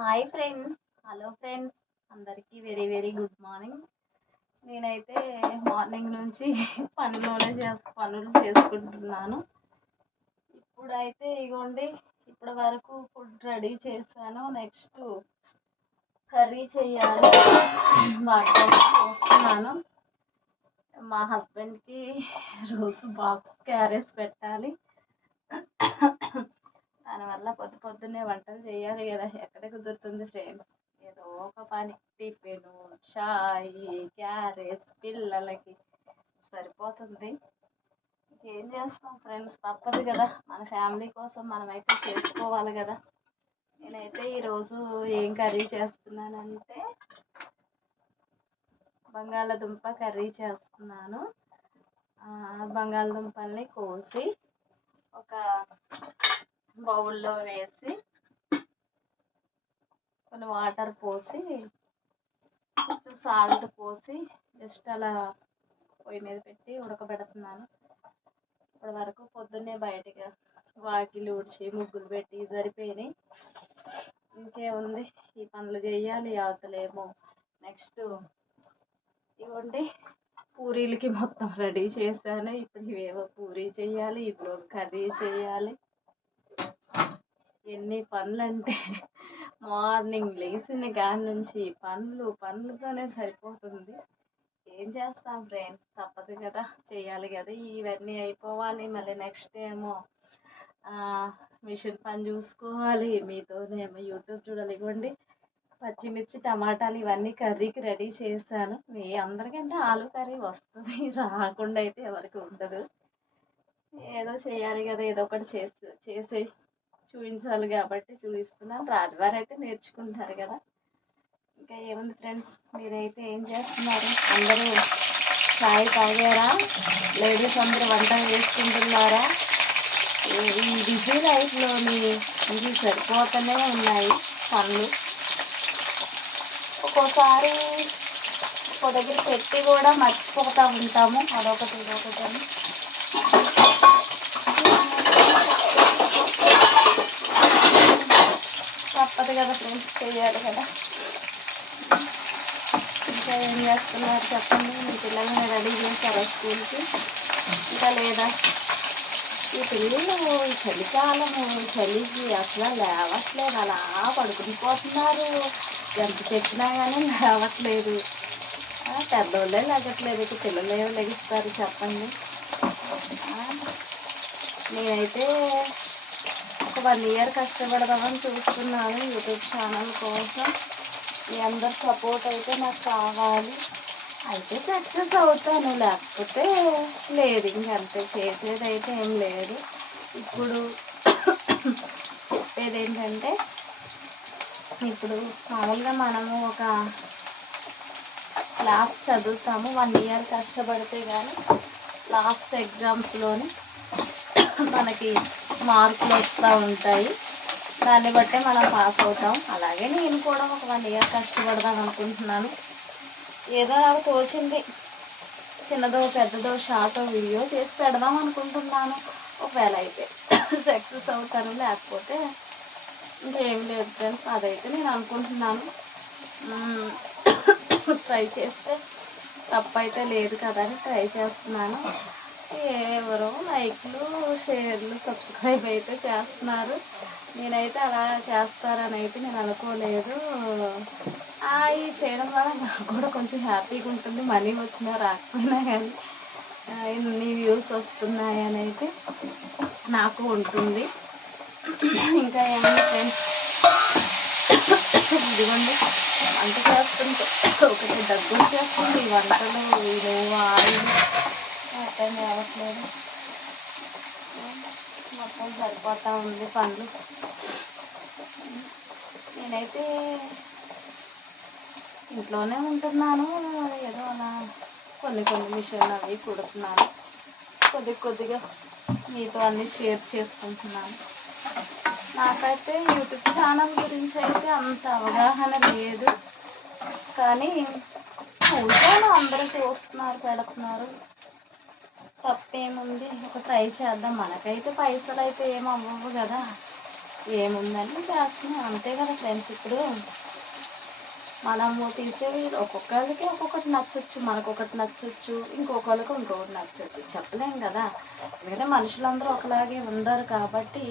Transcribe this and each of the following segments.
Hi friends. Hello friends. అందరికీ very very good morning. నేనైతే morning నుంచి పనులు చేసుకుంటున్నాను. ఇప్పుడైతే ఇగోండి, ఇప్పటి వరకు ఫుడ్ రెడీ చేశాను. నెక్స్ట్ కర్రీ చేయాలి, వాటి కోసం చూస్తున్నాను. మా హస్బెండ్కి రోజు బాక్స్ క్యారేజ్ పెట్టాలి. దానివల్ల పొద్దున్నే వంటలు చేయాలి కదా, ఎక్కడ కుదురుతుంది ఫ్రెండ్స్. ఏదో ఒక పని, టిఫిన్, చాయ్, క్యారేజ్ పిల్లలకి సరిపోతుంది. ఏం చేస్తాం ఫ్రెండ్స్, తప్పదు కదా, మన ఫ్యామిలీ కోసం మనమైతే చేసుకోవాలి కదా. నేనైతే ఈరోజు ఏం కర్రీ చేస్తున్నానంటే బంగాళదుంప కర్రీ చేస్తున్నాను. బంగాళదుంపల్ని కోసి ఒక బౌల్లో వేసి కొన్ని వాటర్ పోసి కొంచెం సాల్ట్ పోసి జస్ట్ అలా పొయ్యి మీద పెట్టి ఉడకబెడుతున్నాను. ఇప్పటి వరకు పొద్దున్నే బయటగా వాకిలి ఊడ్చి ముగ్గులు పెట్టి సరిపోయినాయి. ఇంకేముంది, ఈ పనులు చేయాలి. అవతలేమో నెక్స్ట్ ఇవ్వండి, పూరీలకి మొత్తం రెడీ చేశాను. ఇప్పుడు ఇవేవో పూరీ చేయాలి, ఇంట్లో కర్రీ చేయాలి. ఎన్ని పనులు అంటే మార్నింగ్ లేచిన కాడి నుంచి పనులతోనే సరిపోతుంది. ఏం చేస్తాం ఫ్రెండ్స్, తప్పదు కదా, చేయాలి కదా. ఇవన్నీ అయిపోవాలి, మళ్ళీ నెక్స్ట్ ఏమో మిషన్ పని చూసుకోవాలి, మీతోనేమో యూట్యూబ్ చూడాలి. ఇవ్వండి, పచ్చిమిర్చి టమాటాలు ఇవన్నీ కర్రీకి రెడీ చేశాను. మీ అందరికంటే ఆలు కర్రీ వస్తుంది, రాకుండా అయితే ఎవరికి ఉండదు. ఏదో చేయాలి కదా, ఏదో ఒకటి చేసి చూపించాలి కాబట్టి చూపిస్తున్నాను. రాని వారైతే నేర్చుకుంటారు కదా. ఇంకా ఏముంది ఫ్రెండ్స్, మీరైతే ఏం చేస్తున్నారు? అందరూ చాయ్ తాగారా? లేడీస్ అందరూ వంటలు చేసుకుంటున్నారా? ఈ బిజీ లైఫ్లోని ఇవి సరిపోతూనే ఉన్నాయి పనులు. ఒక్కోసారి ఒక దగ్గర పెట్టి కూడా మర్చిపోతూ ఉంటాము, అదొకటి ఇదొకటి అని. తప్పదు కదా ఫ్రెండ్స్, చేయాలి కదా. ఇంకా ఏం చేస్తున్నారు చెప్పండి? మీ పిల్లల్ని రెడీ చేశారా స్కూల్కి? ఇంకా లేదా? ఈ పిల్లలు ఈ చలికాలము చలికి అసలు లేవట్లేదు, అలా పడుకుని పోతున్నారు. ఎంత చెప్పినా కానీ లేవట్లేదు. పెద్దోళ్ళే లెగట్లేదు, ఇక పిల్లలు ఏమో లెగిస్తారు చెప్పండి. నేనైతే ఒక 1 ఇయర్ కష్టపడదామని చూస్తున్నాను యూట్యూబ్ ఛానల్ కోసం. మీ అందరు సపోర్ట్ అయితే నాకు కావాలి. అయితే సక్సెస్ అవుతాను, లేకపోతే లేదు. ఇంకంతే, చేసేది అయితే ఏం లేదు. ఇప్పుడు చెప్పేది ఏంటంటే, ఇప్పుడు మామూలుగా మనము ఒక క్లాస్ చదువుతాము, 1 ఇయర్ కష్టపడితే కానీ లాస్ట్ ఎగ్జామ్స్లోని మనకి మార్కులు వస్తూ ఉంటాయి. దాన్ని బట్టే మనం పాస్ అవుతాం. అలాగే నేను కూడా ఒక 1 ఇయర్ కష్టపడదాం అనుకుంటున్నాను. ఏదో నాకు తోచింది, చిన్నదో పెద్దదో షార్టో వీడియో చేసి పెడదాం అనుకుంటున్నాను. ఒకవేళ అయితే సక్సెస్ అవుతాను, లేకపోతే ఇంకేం లేదు ఫ్రెండ్స్. అదైతే నేను అనుకుంటున్నాను. ట్రై చేస్తే తప్పైతే లేదు కదా అని ట్రై చేస్తున్నాను. ఎవరో లైక్లు, షేర్లు, సబ్స్క్రైబ్ అయితే చేస్తున్నారు. నేనైతే అలా చేస్తారని అయితే నేను అనుకోలేదు. ఈ చేయడం వల్ల నాకు కూడా కొంచెం హ్యాపీగా ఉంటుంది. మనీ వచ్చినా రాకపోయినా కానీ ఇన్ని వ్యూస్ వస్తున్నాయని అయితే నాకు ఉంటుంది. ఇంకా ఏమన్నా ఫ్రెండ్స్, ఇదిగోండి వంట చేస్తుంటే ఒకటి దగ్గు వచ్చేస్తుంది. వంటలు ఆయిల్ అర్థం కావట్లేదు, మొత్తం సరిపోతూ ఉంది పనులు. నేనైతే ఇంట్లోనే ఉంటున్నాను, ఏదో అలా కొన్ని మిషన్లు అవి కుడుతున్నాను. కొద్దిగా మీతో అన్నీ షేర్ చేసుకుంటున్నాను. నాకైతే యూట్యూబ్ ఛానల్ గురించి అయితే అంత అవగాహన లేదు, కానీ చూసాను, అందరూ చూస్తున్నారు, పెడుతున్నారు. తప్పేముంది, ఒక ట్రై చేద్దాం. మనకైతే పైసలు అయితే ఏమవ్వవు కదా. ఏముందని చేస్తున్నాం అంతే కదా ఫ్రెండ్స్. ఇప్పుడు మనము తీసేవి ఒక్కొక్కరికి ఒక్కొక్కటి నచ్చచ్చు, మనకొకటి నచ్చచ్చు, ఇంకొకరికి ఇంకొకటి నచ్చచ్చు, చెప్పలేం కదా. ఎందుకంటే మనుషులందరూ ఒకలాగే ఉండరు కాబట్టి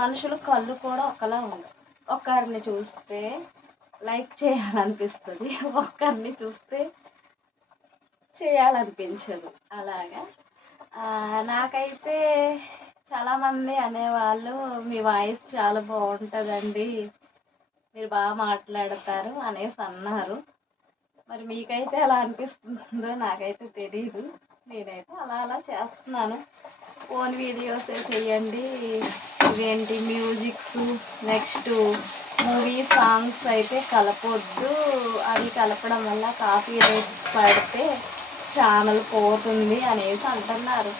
మనుషుల కళ్ళు కూడా ఒకలా ఉండవు. ఒకరిని చూస్తే లైక్ చేయాలనిపిస్తుంది, ఒక్కరిని చూస్తే చేయాలనిపించదు. అలాగా నాకైతే చాలామంది అనేవాళ్ళు మీ వాయిస్ చాలా బాగుంటుందండి, మీరు బాగా మాట్లాడతారు అనేసి అన్నారు. మరి మీకైతే ఎలా అనిపిస్తుందో నాకైతే తెలీదు. నేనైతే అలా అలా చేస్తున్నాను. ఫోన్ వీడియోసే చేయండి, ఇవేంటి మ్యూజిక్స్, నెక్స్ట్ మూవీ సాంగ్స్ అయితే కలపొద్దు, అవి కలపడం వల్ల కాపీ రైట్స్ పడితే ఛానల్ పోతుంది అనేసి అంటున్నారు.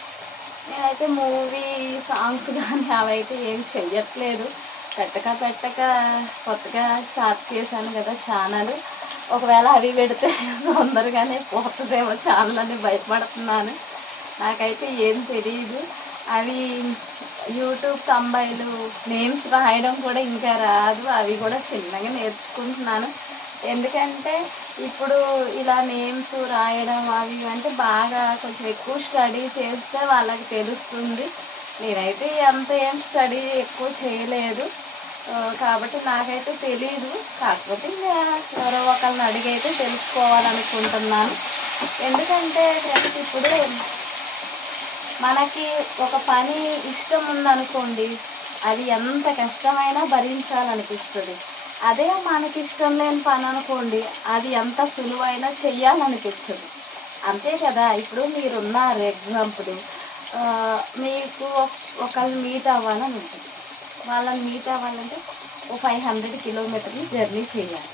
నేనైతే మూవీ సాంగ్స్ కానీ అవైతే ఏం చెయ్యట్లేదు. పెట్టక కొత్తగా స్టార్ట్ చేశాను కదా ఛానల్. ఒకవేళ అవి పెడితే తొందరగానే పోతుందేమో ఛానల్ అని భయపడుతున్నాను. నాకైతే ఏం తెలియదు. అవి యూట్యూబ్ తంబైలు నేమ్స్ రాయడం కూడా ఇంకా రాదు, అవి కూడా చిన్నగా నేర్చుకుంటున్నాను. ఎందుకంటే ఇప్పుడు ఇలా నేమ్స్ రాయడం అవి అంటే బాగా కొంచెం ఎక్కువ స్టడీ చేస్తే వాళ్ళకి తెలుస్తుంది. నేనైతే అంత ఏం స్టడీ ఎక్కువ చేయలేదు కాబట్టి నాకైతే తెలీదు. కాకపోతే ఎవరో ఒకరిని అడిగైతే తెలుసుకోవాలనుకుంటున్నాను. ఎందుకంటే ఫ్రెండ్స్ ఇప్పుడు మనకి ఒక పని ఇష్టం ఉందనుకోండి, అది ఎంత కష్టమైనా భరించాలనిపిస్తుంది. అదే మనకి ఇష్టం లేని పని అనుకోండి, అది ఎంత సులువైనా చెయ్యాలనిపించదు. అంతే కదా. ఇప్పుడు మీరున్నారు ఎగ్జాంపుల్, మీకు ఒకళ్ళని మీట్ అవ్వాలని ఉంటుంది. వాళ్ళని మీట్ అవ్వాలంటే ఓ 500 కిలోమీటర్లు జర్నీ చేయాలి.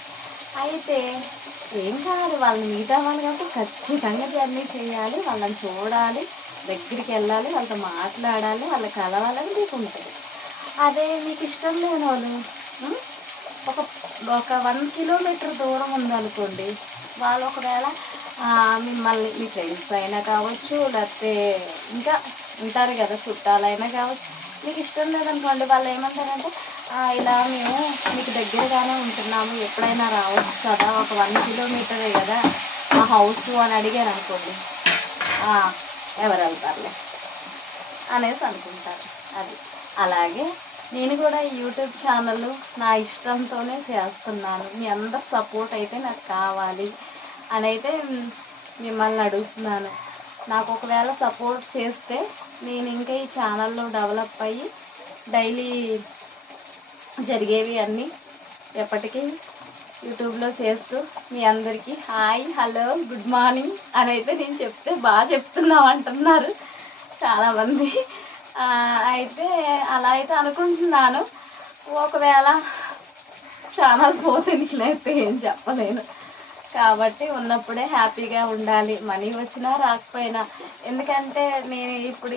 అయితే ఏం కాదు, వాళ్ళని మీట్ అవ్వాలి కాబట్టి ఖచ్చితంగా జర్నీ చేయాలి, వాళ్ళని చూడాలి, దగ్గరికి వెళ్ళాలి, వాళ్ళతో మాట్లాడాలి, వాళ్ళకి కలవాలని మీకు ఉంటుంది. అదే మీకు ఇష్టం లేని వాళ్ళు ఒక 1 కిలోమీటర్ దూరం ఉందనుకోండి, వాళ్ళు ఒకవేళ మిమ్మల్ని మీ ఫ్రెండ్స్ అయినా కావచ్చు, లేకపోతే ఇంకా ఉంటారు కదా చుట్టాలైనా కావచ్చు, మీకు ఇష్టం లేదనుకోండి, వాళ్ళు ఏమంటారంటే ఇలా మేము మీకు దగ్గరగానే ఉంటున్నాము, ఎప్పుడైనా రావచ్చు కదా, ఒక 1 కిలోమీటరే కదా మా హౌస్ అని అడిగారు అనుకోండి, ఎవరు వెళ్తారులే అనేసి అనుకుంటారు. అది అలాగే నేను కూడా యూట్యూబ్ ఛానల్ నా ఇష్టంతోనే చేస్తున్నాను. మీ అందరి సపోర్ట్ అయితే నాకు కావాలి అని అయితే మిమ్మల్ని అడుగుతున్నాను. నాకు ఒకవేళ సపోర్ట్ చేస్తే నేను ఇంకా ఈ ఛానల్లో డెవలప్ అయ్యి డైలీ జరిగేవి అన్నీ ఎప్పటికీ యూట్యూబ్లో చేస్తూ మీ అందరికీ హాయ్, హలో, గుడ్ మార్నింగ్ అని అయితే నేను చెప్తే బాగా చెప్తున్నాం అంటున్నారు చాలామంది. అయితే అలా అయితే అనుకుంటున్నాను. ఒకవేళ ఛానల్ పోతే నేనైతే ఏం చెప్పలేను. కాబట్టి ఉన్నప్పుడే హ్యాపీగా ఉండాలి, మనీ వచ్చినా రాకపోయినా. ఎందుకంటే నేను ఇప్పుడు